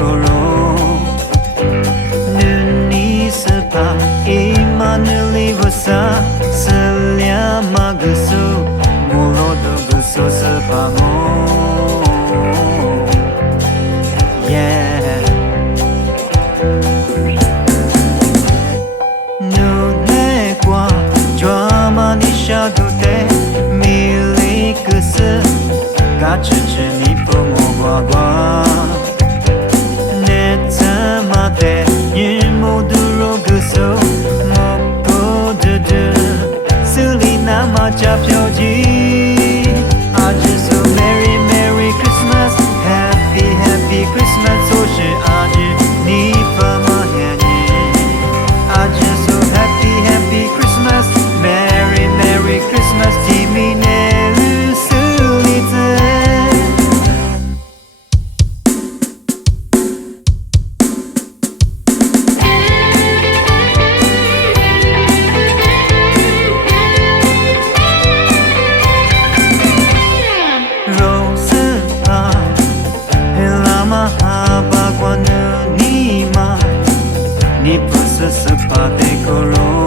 koro Nuni sepa Imanuli vasa Selia magusu Molodo gusu sepango Yeah Nune kwa Drama nisha dute Mili kusu Gachichi ni pomo gwa gwa Netamate Nyimoduro gusu Moko dudu Suli nama japyoji Aji so merry merry Christmas Happy happy Christmas Soshi aji ni pamayanyi Aji so happy happy Christmas Merry merry Christmas Timi neru sulite Ni pusa sepate koro